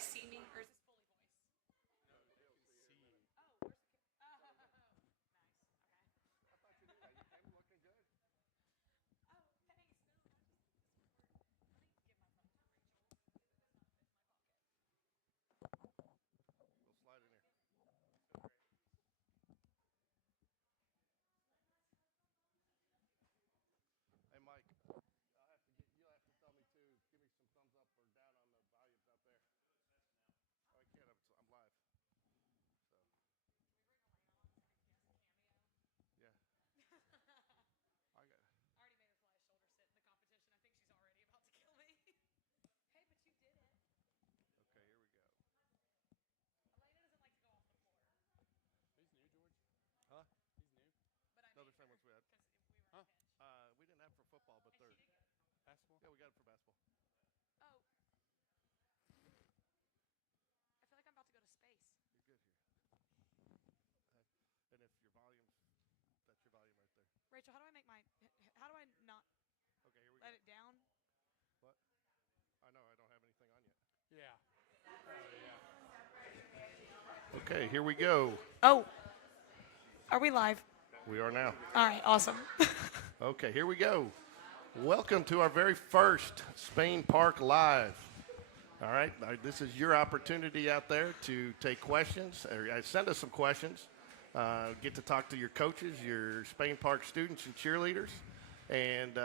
guys see me, or is this fully voice? Oh, where's the camera? Oh, nice. Okay. I thought you knew that. You came looking good. Oh, thanks. No, I just think this would work. Let me give my phone to Rachel. It does not fit in my pocket. Go slide in here. Hey, Mike. You'll have to tell me too. Give me some thumbs up or down on the volumes out there. Oh, I can't. I'm live. So Can we bring Elena on as like a guest cameo? yeah, I got. I already made her fly a shoulder sit in the competition. I think she's already about to kill me. Hey, but you did it. Okay, here we go. Elena doesn't like to go off the floor, He's new, George. Huh? He's new. but I No, made the same her ones we had. because we were in Huh? a pinch. We didn't have for football, but And they're. she did good. Basketball? Yeah, we got it for basketball. Oh, I feel like I'm about to go to space. You're good here. And if your volume's, that's your volume right there. Rachel, how do I make my? How do I not Okay, here we let go. it down? What? I know I don't have anything on yet. Yeah. Oh, yeah. Okay, here we go. Oh, are we live? We are now. All right, awesome. Okay, here we go. Welcome to our very first Spain Park Live. All right, this is your opportunity out there to take questions, or send us some questions. Get to talk to your coaches, your Spain Park students and cheerleaders, and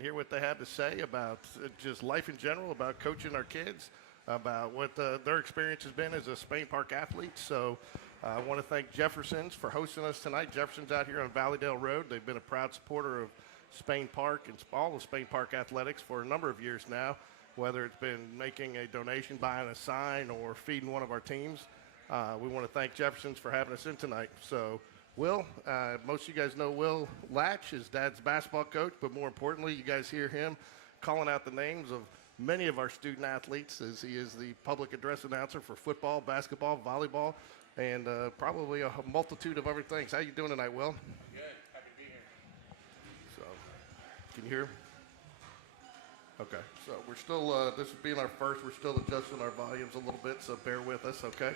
hear what they have to say about just life in general, about coaching our kids, about what their experience has been as a Spain Park athlete. So I want to thank Jeffersons for hosting us tonight. Jeffersons out here on Valleydale Road. They've been a proud supporter of Spain Park and all of Spain Park athletics for a number of years now, whether it's been making a donation, buying a sign, or feeding one of our teams. We want to thank Jeffersons for having us in tonight. So, Will, most of you guys know Will Latch, his dad's basketball coach, but more importantly, you guys hear him calling out the names of many of our student athletes, as he is the public address announcer for football, basketball, volleyball, and probably a multitude of other things. How you doing tonight, Will? Good. Happy to be here. So, can you hear? Okay, so we're still, this is being our first, we're still adjusting our volumes a little bit, so bear with us, okay?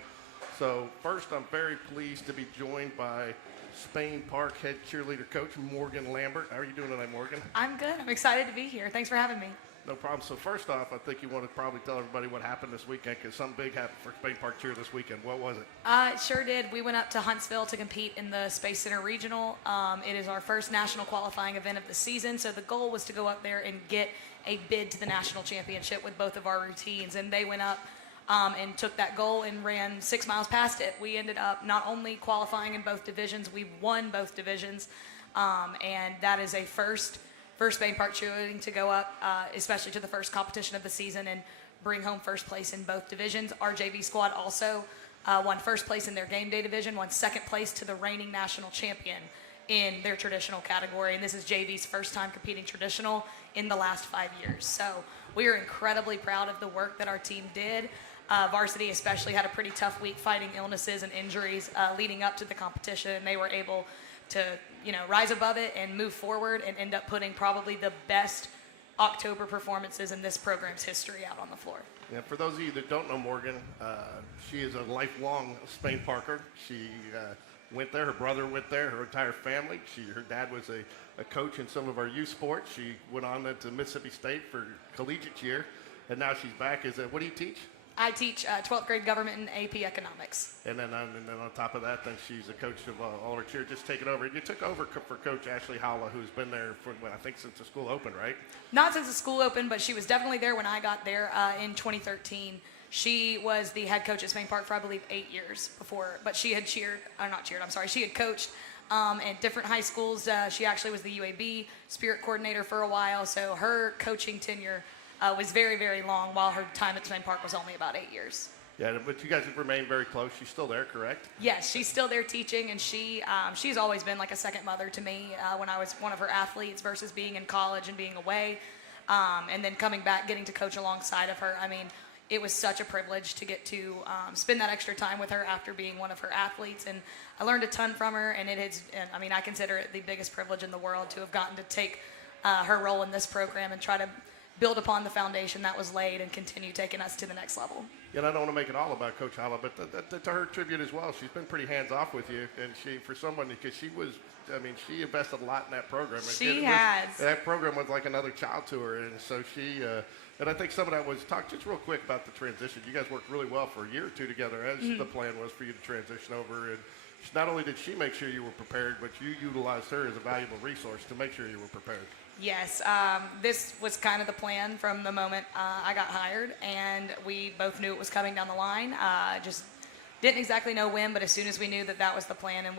So first, I'm very pleased to be joined by Spain Park head cheerleader coach Morgan Lambert. How are you doing tonight, Morgan? I'm good. I'm excited to be here. Thanks for having me. No problem. So first off, I think you want to probably tell everybody what happened this weekend, because something big happened for Spain Park Cheer this weekend. What was it? It sure did. We went up to Huntsville to compete in the Space Center Regional. It is our first national qualifying event of the season, so the goal was to go up there and get a bid to the national championship with both of our routines, and they went up and took that goal and ran 6 miles past it. We ended up not only qualifying in both divisions, we won both divisions, and that is a first for Spain Park cheerleading to go up, especially to the first competition of the season and bring home first place in both divisions. Our JV squad also won first place in their game day division, won second place to the reigning national champion in their traditional category, and this is JV's first time competing traditional in the last 5 years. So we are incredibly proud of the work that our team did. Varsity especially had a pretty tough week fighting illnesses and injuries leading up to the competition, and they were able to, rise above it and move forward and end up putting probably the best October performances in this program's history out on the floor. Yeah, for those of you that don't know Morgan, she is a lifelong Spain Parker. She went there, her brother went there, her entire family. Her dad was a coach in some of our youth sports. She went on then to Mississippi State for collegiate year, and now she's back as what do you teach? I teach 12th grade government and AP economics. And then on top of that, then she's a coach of all of our cheer, just taking over. You took over for Coach Ashley Holla, who's been there for, I think, since the school opened, right? Not since the school opened, but she was definitely there when I got there in 2013. She was the head coach at Spain Park for, I believe, 8 years before, but she had she had coached at different high schools. She actually was the UAB spirit coordinator for a while, so her coaching tenure was very, very long, while her time at Spain Park was only about 8 years. Yeah, but you guys have remained very close. She's still there, correct? Yes, she's still there teaching, and she's always been like a second mother to me when I was one of her athletes versus being in college and being away, and then coming back, getting to coach alongside of her. I mean, it was such a privilege to get to spend that extra time with her after being one of her athletes, and I learned a ton from her, and I consider it the biggest privilege in the world to have gotten to take her role in this program and try to build upon the foundation that was laid and continue taking us to the next level. I don't want to make it all about Coach Holla, but to her tribute as well. She's been pretty hands off with you, and because she was, she invested a lot in that program. She has. That program was like another child to her, and so and I think some of that was talk just real quick about the transition. You guys worked really well for a year or two together, as the plan was for you to transition over, and not only did she make sure you were prepared, but you utilized her as a valuable resource to make sure you were prepared. Yes, this was kind of the plan from the moment I got hired, and we both knew it was coming down the line. Just didn't exactly know when, but as soon as we knew that was the plan, and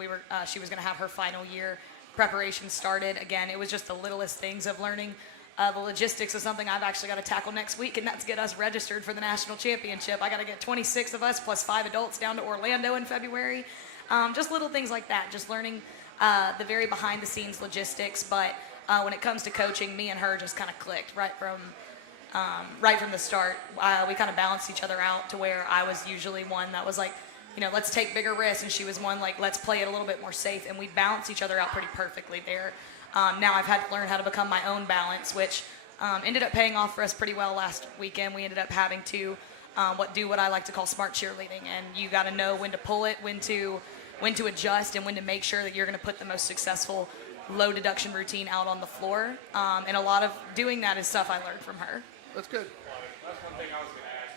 she was going to have her final year preparation started. Again, it was just the littlest things of learning the logistics of something I've actually got to tackle next week, and that's get us registered for the national championship. I got to get 26 of us plus 5 adults down to Orlando in February. Just little things like that, just learning the very behind-the-scenes logistics, but when it comes to coaching, me and her just kind of clicked right from the start. We kind of balanced each other out to where I was usually one that was like, let's take bigger risks, and she was one like, let's play it a little bit more safe, and we balanced each other out pretty perfectly there. Now I've had to learn how to become my own balance, which ended up paying off for us pretty well last weekend. We ended up having to do what I like to call smart cheerleading, and you got to know when to pull it, when to adjust, and when to make sure that you're going to put the most successful low deduction routine out on the floor. And a lot of doing that is stuff I learned from her. That's good. That's one thing I was going to ask.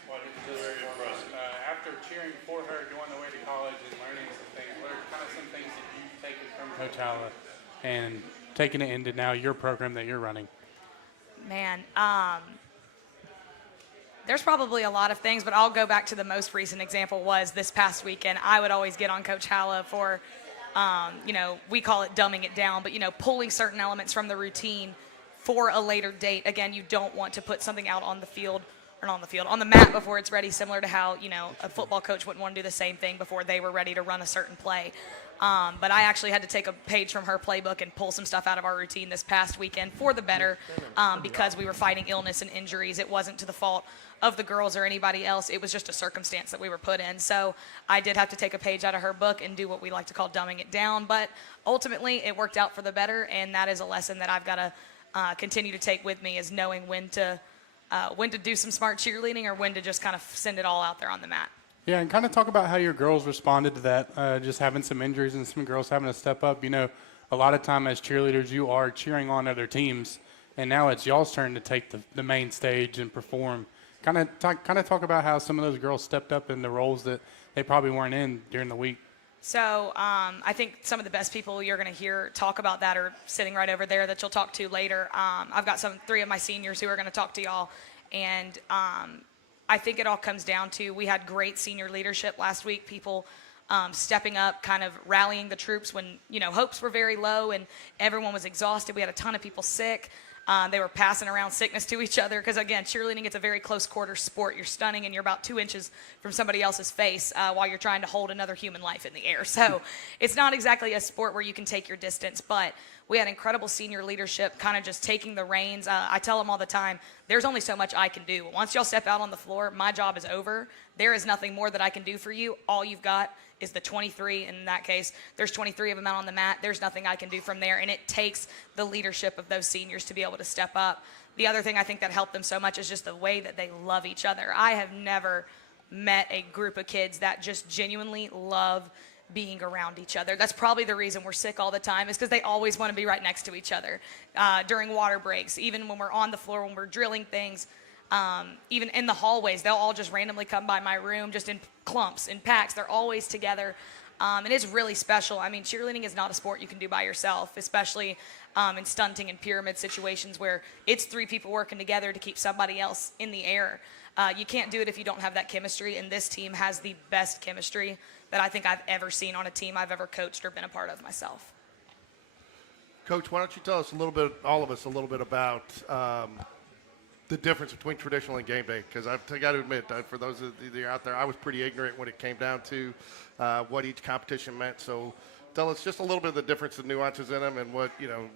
After cheering for her, going away to college and learning some things, what are kind of some things that you've taken from Coach Holla and taking it into now your program that you're running? Man, there's probably a lot of things, but I'll go back to the most recent example was this past weekend. I would always get on Coach Holla for, we call it dumbing it down, but, pulling certain elements from the routine for a later date. Again, you don't want to put something out on the field, or not on the field, on the mat before it's ready, similar to how, a football coach wouldn't want to do the same thing before they were ready to run a certain play. But I actually had to take a page from her playbook and pull some stuff out of our routine this past weekend for the better, because we were fighting illness and injuries. It wasn't to the fault of the girls or anybody else. It was just a circumstance that we were put in. So I did have to take a page out of her book and do what we like to call dumbing it down. But ultimately, it worked out for the better, and that is a lesson that I've got to continue to take with me, is knowing when to do some smart cheerleading or when to just kind of send it all out there on the mat. Yeah, and kind of talk about how your girls responded to that, just having some injuries and some girls having to step up. A lot of time as cheerleaders, you are cheering on other teams, and now it's y'all's turn to take the main stage and perform. Kind of talk about how some of those girls stepped up in the roles that they probably weren't in during the week. So I think some of the best people you're going to hear talk about that are sitting right over there that you'll talk to later. I've got 3 of my seniors who are going to talk to y'all, and I think it all comes down to, we had great senior leadership last week, people stepping up, kind of rallying the troops when, hopes were very low and everyone was exhausted. We had a ton of people sick. They were passing around sickness to each other because, again, cheerleading, it's a very close-quarter sport. You're stunning, and you're about 2 inches from somebody else's face while you're trying to hold another human life in the air. So it's not exactly a sport where you can take your distance, but we had incredible senior leadership kind of just taking the reins. I tell them all the time, there's only so much I can do. Once y'all step out on the floor, my job is over. There is nothing more that I can do for you. All you've got is the 23. In that case, there's 23 of them out on the mat. There's nothing I can do from there, and it takes the leadership of those seniors to be able to step up. The other thing I think that helped them so much is just the way that they love each other. I have never met a group of kids that just genuinely love being around each other. That's probably the reason we're sick all the time, is because they always want to be right next to each other during water breaks, even when we're on the floor, when we're drilling things. Even in the hallways, they'll all just randomly come by my room just in clumps, in packs. They're always together. And it's really special. I mean, cheerleading is not a sport you can do by yourself, especially in stunting and pyramid situations where it's 3 people working together to keep somebody else in the air. You can't do it if you don't have that chemistry, and this team has the best chemistry that I think I've ever seen on a team I've ever coached or been a part of myself. Coach, why don't you tell us all of us a little bit about the difference between traditional and game day? Because I've got to admit, for those of you out there, I was pretty ignorant when it came down to what each competition meant. So tell us just a little bit of the difference and nuances in them, and what,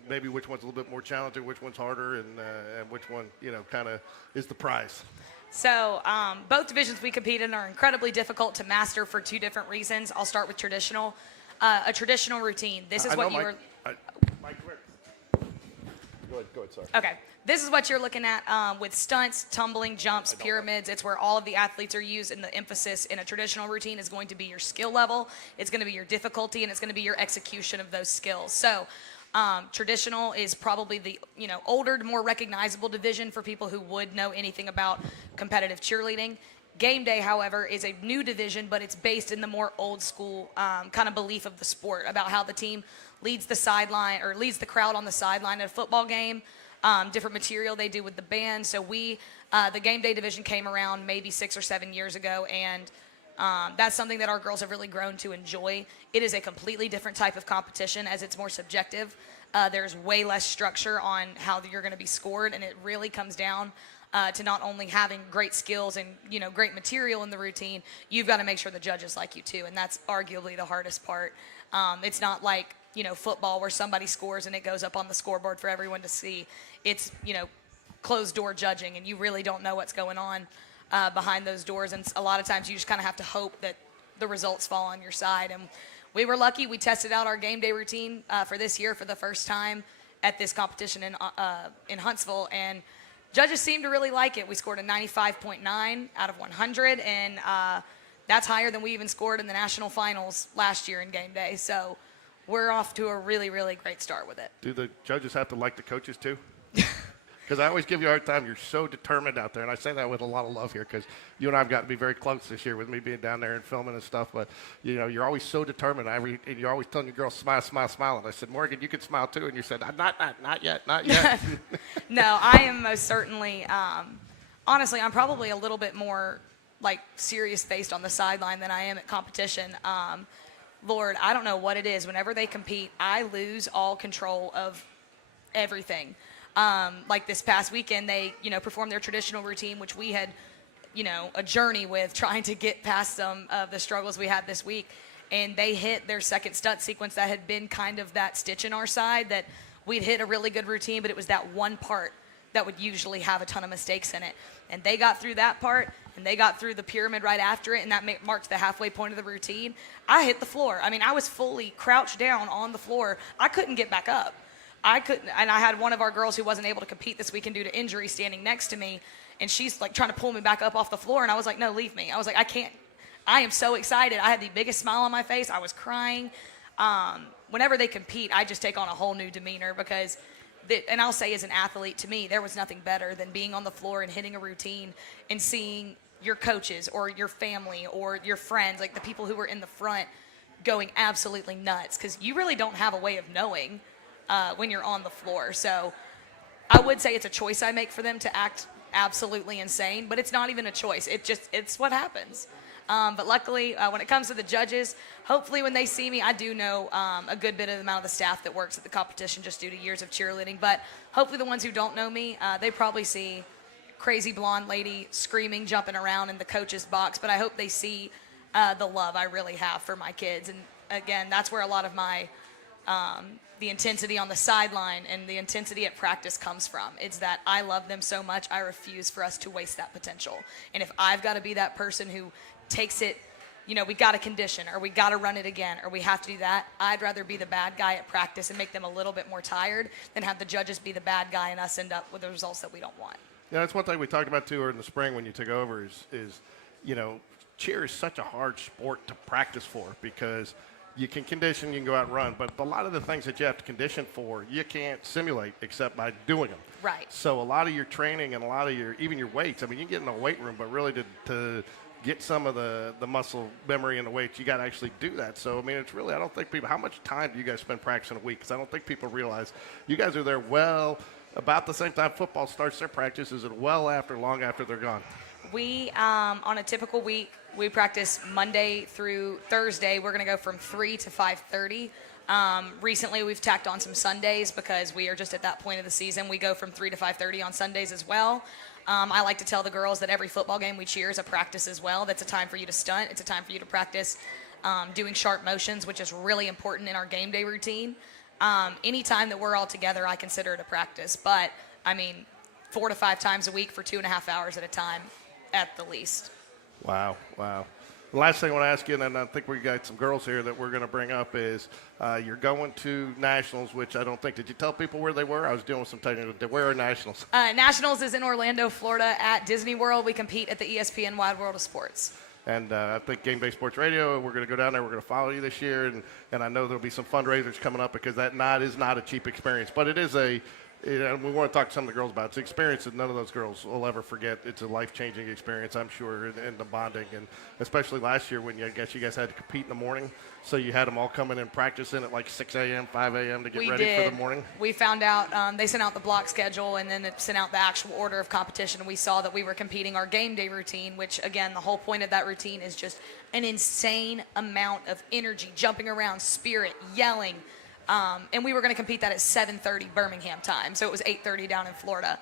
maybe which one's a little bit more challenging, which one's harder, and which one, kind of is the prize. So both divisions we compete in are incredibly difficult to master for 2 different reasons. I'll start with traditional. A traditional routine. This is what you were. Mike, come here. Go ahead, sorry. Okay. This is what you're looking at with stunts, tumbling, jumps, pyramids. It's where all of the athletes are used, and the emphasis in a traditional routine is going to be your skill level, it's going to be your difficulty, and it's going to be your execution of those skills. So traditional is probably the older, more recognizable division for people who would know anything about competitive cheerleading. Game Day, however, is a new division, but it's based in the more old school kind of belief of the sport about how the team leads the sideline or leads the crowd on the sideline at a football game. Different material they do with the band. So the Game Day division came around maybe 6 or 7 years ago, and that's something that our girls have really grown to enjoy. It is a completely different type of competition as it's more subjective. There's way less structure on how you're going to be scored, and it really comes down to not only having great skills and great material in the routine, you've got to make sure the judges like you too, and that's arguably the hardest part. It's not like football where somebody scores and it goes up on the scoreboard for everyone to see. It's closed door judging, and you really don't know what's going on behind those doors, and a lot of times you just kind of have to hope that the results fall on your side. And we were lucky. We tested out our Game Day routine for this year for the first time at this competition in Huntsville, and judges seemed to really like it. We scored a 95.9 out of 100, and that's higher than we even scored in the national finals last year in Game Day. So we're off to a really, really great start with it. Do the judges have to like the coaches too? Because I always give you a hard time. You're so determined out there, and I say that with a lot of love here because you and I have got to be very close this year with me being down there and filming and stuff. But, you're always so determined. And you're always telling your girls, smile, smile, smile. And I said, Morgan, you can smile too. And you said, not yet, not yet. No, I am most certainly, honestly, I'm probably a little bit more serious-faced on the sideline than I am at competition. Lord, I don't know what it is. Whenever they compete, I lose all control of everything. Like this past weekend, they, performed their traditional routine, which we had, a journey with trying to get past some of the struggles we had this week. And they hit their second stunt sequence that had been kind of that stitch in our side that we'd hit a really good routine, but it was that one part that would usually have a ton of mistakes in it. And they got through that part, and they got through the pyramid right after it, and that marked the halfway point of the routine. I hit the floor. I mean, I was fully crouched down on the floor. I couldn't get back up. I couldn't, and I had one of our girls who wasn't able to compete this weekend due to injury standing next to me, and she's trying to pull me back up off the floor, and I was like, no, leave me. I was like, I can't. I am so excited. I had the biggest smile on my face. I was crying. Whenever they compete, I just take on a whole new demeanor because, and I'll say as an athlete, to me, there was nothing better than being on the floor and hitting a routine and seeing your coaches or your family or your friends, the people who were in the front, going absolutely nuts because you really don't have a way of knowing when you're on the floor. So I would say it's a choice I make for them to act absolutely insane, but it's not even a choice. It's what happens. But luckily, when it comes to the judges, hopefully when they see me, I do know a good bit of the amount of the staff that works at the competition just due to years of cheerleading. But hopefully the ones who don't know me, they probably see crazy blonde lady screaming, jumping around in the coach's box. But I hope they see the love I really have for my kids. And again, that's where a lot of my the intensity on the sideline and the intensity at practice comes from. It's that I love them so much, I refuse for us to waste that potential. And if I've got to be that person who takes it, we got to condition or we got to run it again or we have to do that, I'd rather be the bad guy at practice and make them a little bit more tired than have the judges be the bad guy and us end up with the results that we don't want. Yeah, that's one thing we talked about too in the spring when you took over is cheer is such a hard sport to practice for because you can condition, you can go out and run, but a lot of the things that you have to condition for, you can't simulate except by doing them. Right. So a lot of your training and a lot of even your weights, I mean, you can get in a weight room, but really to get some of the muscle memory and the weights, you got to actually do that. So, I mean, it's really, I don't think people, how much time do you guys spend practicing a week? Because I don't think people realize you guys are there about the same time football starts their practice, is it long after they're gone? We, on a typical week, we practice Monday through Thursday. We're going to go from 3 to 5:30. Recently, we've tacked on some Sundays because we are just at that point of the season. We go from 3 to 5:30 on Sundays as well. I like to tell the girls that every football game we cheer is a practice as well. That's a time for you to stunt. It's a time for you to practice doing sharp motions, which is really important in our game day routine. Any time that we're all together, I consider it a practice. But, 4 to 5 times a week for 2.5 hours at a time at the least. Wow. The last thing I want to ask you, and I think we got some girls here that we're going to bring up, is you're going to Nationals, which I don't think, did you tell people where they were? I was dealing with some technical, where are Nationals? Nationals is in Orlando, Florida at Disney World. We compete at the ESPN Wide World of Sports. And I think GameDay Sports Radio, we're going to go down there. We're going to follow you this year. And I know there'll be some fundraisers coming up because that night is not a cheap experience. But it is we want to talk to some of the girls about it. It's an experience that none of those girls will ever forget. It's a life-changing experience, I'm sure, and the bonding. And especially last year when I guess you guys had to compete in the morning. So you had them all coming in practicing at like 6 a.m., 5 a.m. to get ready for the morning. We found out they sent out the block schedule and then it sent out the actual order of competition. And we saw that we were competing our game day routine, which, again, the whole point of that routine is just an insane amount of energy, jumping around, spirit, yelling. And we were going to compete that at 7:30 Birmingham time. So it was 8:30 down in Florida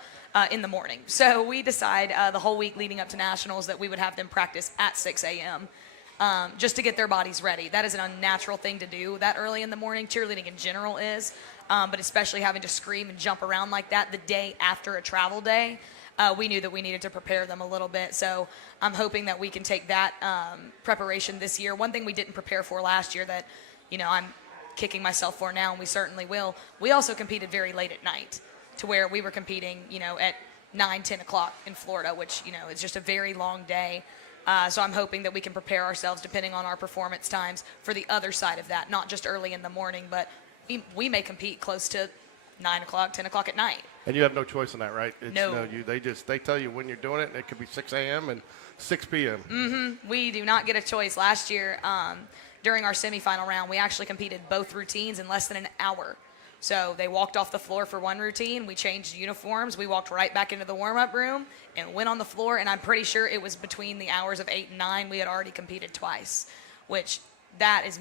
in the morning. So we decided the whole week leading up to Nationals that we would have them practice at 6 a.m. Just to get their bodies ready. That is an unnatural thing to do that early in the morning. Cheerleading in general is, but especially having to scream and jump around like that the day after a travel day, we knew that we needed to prepare them a little bit. So I'm hoping that we can take that preparation this year. One thing we didn't prepare for last year that, I'm kicking myself for now, and we certainly will. We also competed very late at night to where we were competing, at 9, 10 o'clock in Florida, which, is just a very long day. So I'm hoping that we can prepare ourselves, depending on our performance times, for the other side of that, not just early in the morning, but we may compete close to 9 o'clock, 10 o'clock at night. And you have no choice in that, right? No. They tell you when you're doing it, and it could be 6 a.m. and 6 p.m. Mm-hmm. We do not get a choice. Last year, during our semifinal round, we actually competed both routines in less than an hour. So they walked off the floor for one routine. We changed uniforms. We walked right back into the warm-up room and went on the floor. And I'm pretty sure it was between the hours of 8 and 9. We had already competed twice, which that's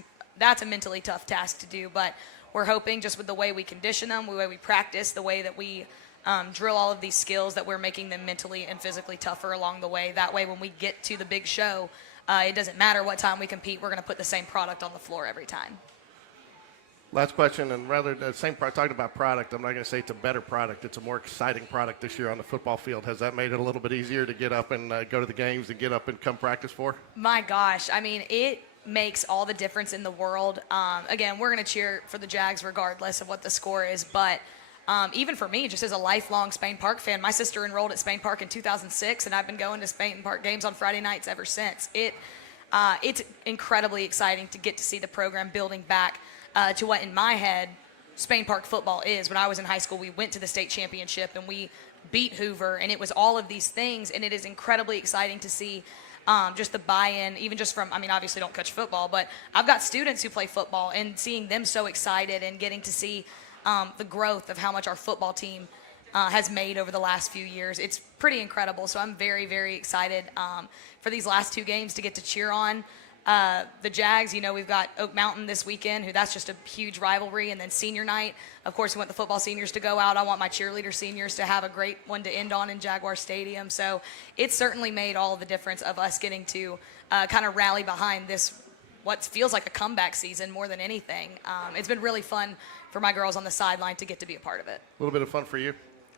a mentally tough task to do. But we're hoping just with the way we condition them, the way we practice, the way that we drill all of these skills, that we're making them mentally and physically tougher along the way. That way when we get to the big show, it doesn't matter what time we compete. We're going to put the same product on the floor every time. Last question, and rather the same talking about product, I'm not going to say it's a better product. It's a more exciting product this year on the football field. Has that made it a little bit easier to get up and go to the games and get up and come practice for? My gosh, I mean, it makes all the difference in the world. Again, we're going to cheer for the Jags regardless of what the score is, but even for me, just as a lifelong Spain Park fan, my sister enrolled at Spain Park in 2006, and I've been going to Spain Park games on Friday nights ever since. It's incredibly exciting to get to see the program building back to what, in my head, Spain Park football is. When I was in high school, we went to the state championship, and we beat Hoover, and it was all of these things, and it is incredibly exciting to see just the buy-in, even just from, obviously don't coach football, but I've got students who play football, and seeing them so excited and getting to see the growth of how much our football team has made over the last few years. It's pretty incredible. So I'm very, very excited for these last two games to get to cheer on the Jags. We've got Oak Mountain this weekend, that's just a huge rivalry. And then senior night, of course, we want the football seniors to go out. I want my cheerleader seniors to have a great one to end on in Jaguar Stadium. So it's certainly made all the difference of us getting to kind of rally behind this, what feels like a comeback season more than anything. It's been really fun for my girls on the sideline to get to be a part of it. A little bit of fun for you?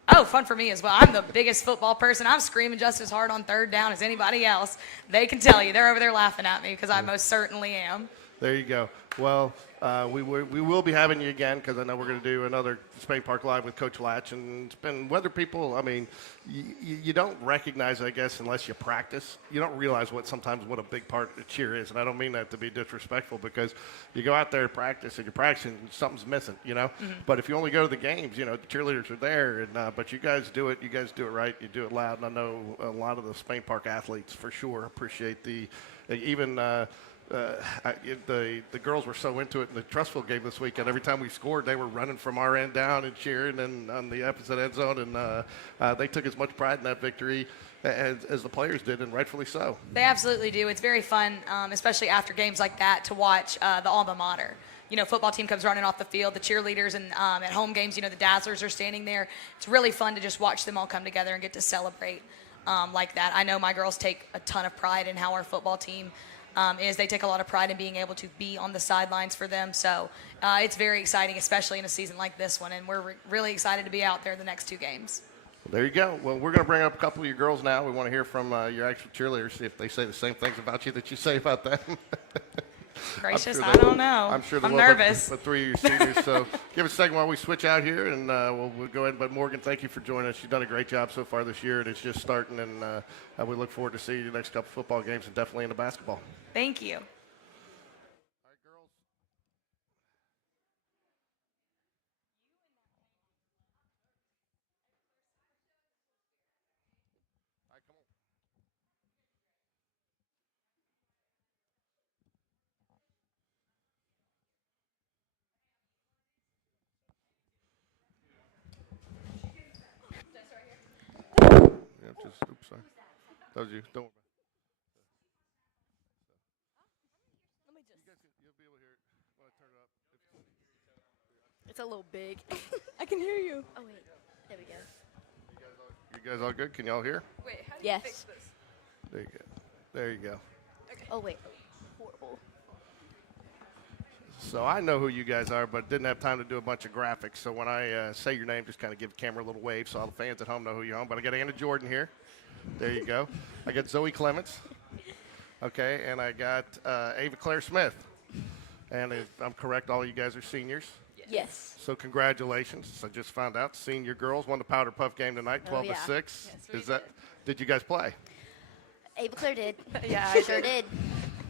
Oh, fun for me as well. I'm the biggest football person. I'm screaming just as hard on third down as anybody else. They can tell you. They're over there laughing at me because I most certainly am. There you go. Well, we will be having you again because I know we're going to do another Spain Park Live with Coach Latch. And whether people, you don't recognize, I guess, unless you practice. You don't realize what a big part of cheer is. And I don't mean that to be disrespectful because you go out there to practice and you're practicing and something's missing, Mm-hmm. But if you only go to the games, the cheerleaders are there. And but you guys do it. You guys do it right. You do it loud. And I know a lot of the Spain Park athletes for sure appreciate the the girls were so into it in the Trustful game this weekend. Every time we scored, they were running from our end down and cheering and on the opposite end zone. And they took as much pride in that victory as the players did, and rightfully so. They absolutely do. It's very fun, especially after games like that, to watch the alma mater. Football team comes running off the field, the cheerleaders, and at home games, the Dazzlers are standing there. It's really fun to just watch them all come together and get to celebrate like that. I know my girls take a ton of pride in how our football team is. They take a lot of pride in being able to be on the sidelines for them. So it's very exciting, especially in a season like this one. And we're really excited to be out there the next two games. There you go. Well, we're going to bring up a couple of your girls now. We want to hear from your actual cheerleaders, see if they say the same things about you that you say about them. Gracious, sure I they don't will. know. I'm sure they I'm will, nervous. But 3 of your seniors. So give us a second while we switch out here, and we'll go ahead. But Morgan, thank you for joining us. You've done a great job so far this year, and it's just starting. And we look forward to seeing you the next couple football games, and definitely into basketball. Thank you. Yeah, just oops, sorry. That was you. Don't worry. You'll be able to hear it when I turn it up. It's a little big. I can hear you. Oh, wait. There we go. You guys all good? Can y'all hear? Wait, how do you fix this? There you go. There you go. Oh, wait. Horrible. So I know who you guys are, but didn't have time to do a bunch of graphics. So when I say your name, just kind of give the camera a little wave so all the fans at home know who you are. But I got Anna Jordan here. There you go. I got Zoe Clements. Okay, and I got Ava Claire Smith. And if I'm correct, all you guys are seniors. Yes. So congratulations. I just found out senior girls won the Powder Puff game tonight, 12 to 6. Is that? Did you guys play? Ava Claire did. Yeah, I sure did.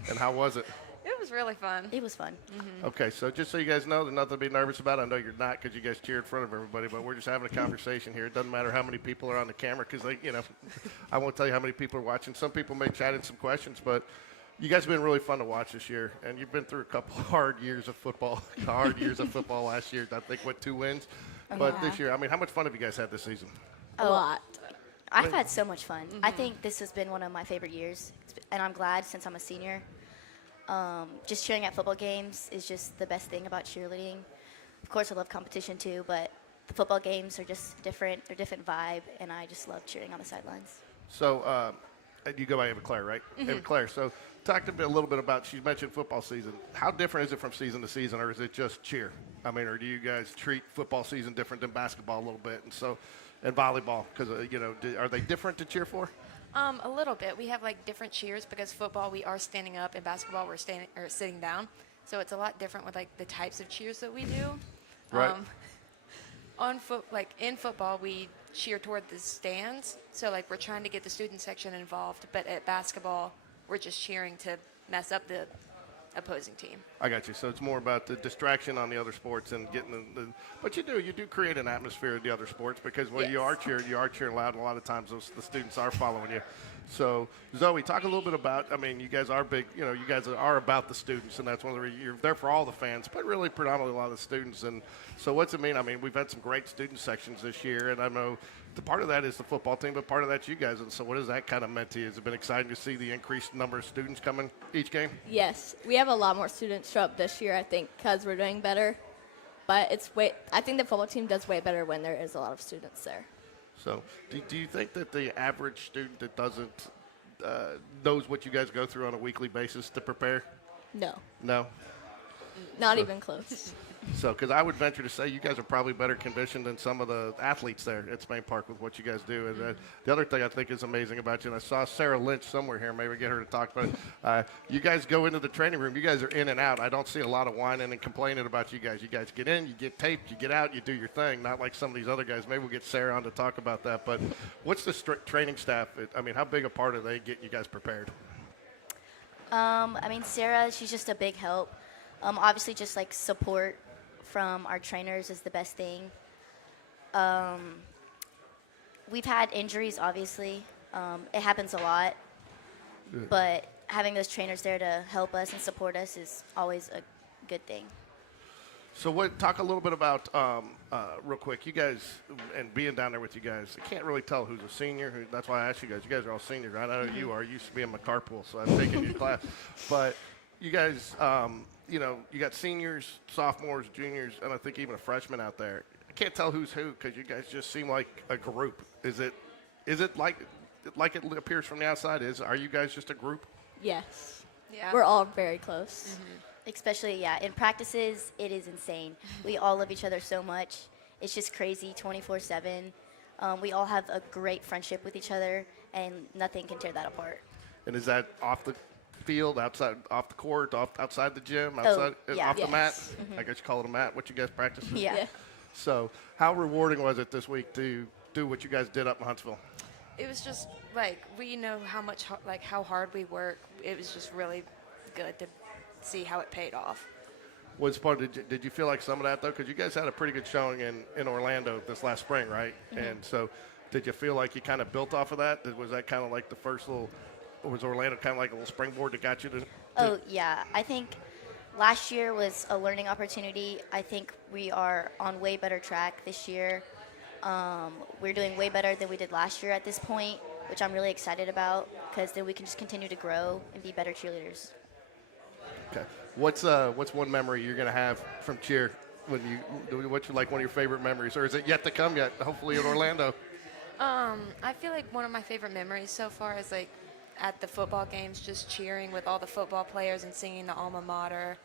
And how was it? It was really fun. It was fun. Okay, so just so you guys know, there's nothing to be nervous about. I know you're not because you guys cheer in front of everybody, but we're just having a conversation here. It doesn't matter how many people are on the camera because, I won't tell you how many people are watching. Some people may chat in some questions, but you guys have been really fun to watch this year, and you've been through a couple hard years of football, last year. I think, 2 wins? But this year, how much fun have you guys had this season? A lot. I've had so much fun. I think this has been one of my favorite years, and I'm glad since I'm a senior. Just cheering at football games is just the best thing about cheerleading. Of course, I love competition too, but the football games are just different. They're a different vibe, and I just love cheering on the sidelines. So you go by Ava Claire, right? Ava Claire. So talk a little bit about, she mentioned football season. How different is it from season to season, or is it just cheer? Or do you guys treat football season different than basketball a little bit? And volleyball, because, are they different to cheer for? A little bit. We have different cheers because football we are standing up and basketball we're standing or sitting down. So it's a lot different with the types of cheers that we do. Right. In football we cheer toward the stands. So we're trying to get the student section involved, but at basketball we're just cheering to mess up the opposing team. I got you. So it's more about the distraction on the other sports and getting but you do create an atmosphere of the other sports because when you are cheering loud, and a lot of times the students are following you. So Zoe, talk a little bit about, you guys are big, you guys are about the students, and that's one of the reasons you're there for all the fans, but really predominantly a lot of the students. And so what's it mean? We've had some great student sections this year, and I know the part of that is the football team, but part of that's you guys. And so what has that kind of meant to you? Has it been exciting to see the increased number of students coming each game? Yes, we have a lot more students show up this year, I think, because we're doing better. But I think the football team does way better when there is a lot of students there. So do you think that the average student that doesn't knows what you guys go through on a weekly basis to prepare? No, No? not even close. So, because I would venture to say you guys are probably better conditioned than some of the athletes there at Spain Park with what you guys do. And the other thing I think is amazing about you, and I saw Sarah Lynch somewhere here, maybe get her to talk about it. You guys go into the training room. You guys are in and out. I don't see a lot of whining and complaining about you guys. You guys get in, you get taped, you get out, you do your thing, not like some of these other guys. Maybe we'll get Sarah on to talk about that. But what's the training staff? How big a part are they getting you guys prepared? Sarah, she's just a big help. Obviously, just support from our trainers is the best thing. We've had injuries, obviously. It happens a lot. Good. But having those trainers there to help us and support us is always a good thing. So talk a little bit about, real quick, you guys, and being down there with you guys, I can't really tell who's a senior. That's why I asked you guys. You guys are all seniors. I know you are. You used to be in my carpool, so I've taken your class. But you guys, you got seniors, sophomores, juniors, and I think even a freshman out there. I can't tell who's who because you guys just seem like a group. Is it like it appears from the outside? Are you guys just a group? Yes, Yeah. we're all very close. Especially, in practices, it is insane. We all love each other so much. It's just crazy 24/7. We all have a great friendship with each other, and nothing can tear that apart. And is that off the field, outside, off the court, outside the gym, outside, yeah. off the mat? Yes. I guess you call it a mat. What you guys practice? Yeah. Yeah. So, how rewarding was it this week to do what you guys did up in Huntsville? It was just like we know how hard we work. It was just really good to see how it paid off. Was part did you feel like some of that though? Because you guys had a pretty good showing in Orlando this last spring, right? And so, did you feel like you kind of built off of that? Was that kind of like the first little? Or was Orlando kind of like a little springboard that got you to? Oh, yeah. I think last year was a learning opportunity. I think we are on way better track this year. We're doing way better than we did last year at this point, which I'm really excited about because then we can just continue to grow and be better cheerleaders. Okay. What's one memory you're gonna have from cheer when you? What's like one of your favorite memories, or is it yet to come yet? Hopefully in Orlando. I feel like one of my favorite memories so far is like at the football games, just cheering with all the football players and singing the alma mater,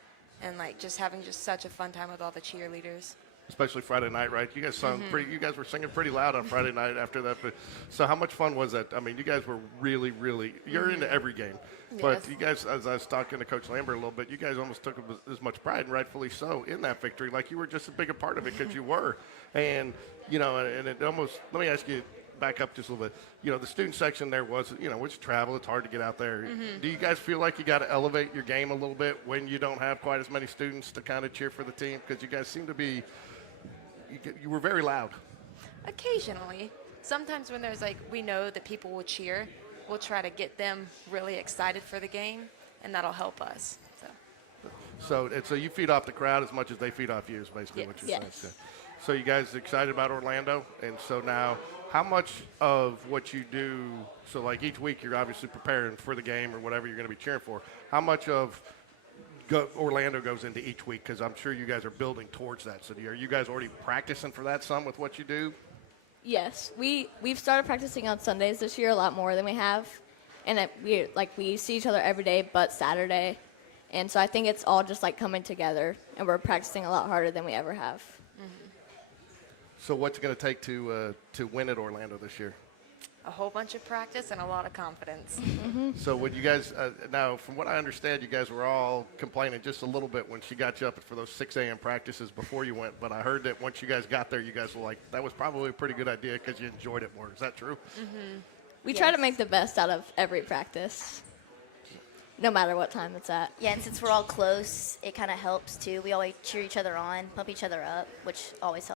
and like just having just such a fun time with all the cheerleaders. Especially Friday night, right? You guys sung pretty. You guys were singing pretty loud on Friday night after that. But so, how much fun was that? I mean, you guys were really, really. You're into every game, but Yes. you guys, as I was talking to Coach Lambert a little bit, you guys almost took as much pride, and rightfully so, in that victory. Like you were just as big a part of it because you were, and and it almost. Let me ask you. Back up just a little bit. The student section there was, it's travel. It's hard to get out there. Do you guys feel like you got to elevate your game a little bit when you don't have quite as many students to kind of cheer for the team? Because you guys seem to be, you were very loud. Occasionally, sometimes when there's like we know that people will cheer, we'll try to get them really excited for the game, and that'll help us. So. So you feed off the crowd as much as they feed off you is basically what you're Yes. saying. So you guys excited about Orlando? And so now, how much of what you do, so like each week you're obviously preparing for the game or whatever you're going to be cheering for, how much of Orlando goes into each week? Because I'm sure you guys are building towards that. So are you guys already practicing for that some with what you do? Yes, we've started practicing on Sundays this year a lot more than we have, and we see each other every day but Saturday, and so I think it's all just like coming together, and we're practicing a lot harder than we ever have. So what's it going to take to win at Orlando this year? A whole bunch of practice and a lot of confidence. So would you guys, now from what I understand, you guys were all complaining just a little bit when she got you up for those 6 a.m. practices before you went, but I heard that once you guys got there, you guys were like, that was probably a pretty good idea because you enjoyed it more. Is that true? We try to make the best out of every practice, no matter what time it's at. Yeah, and since we're all close, it kind of helps too. We always cheer each other on, pump each other up, which always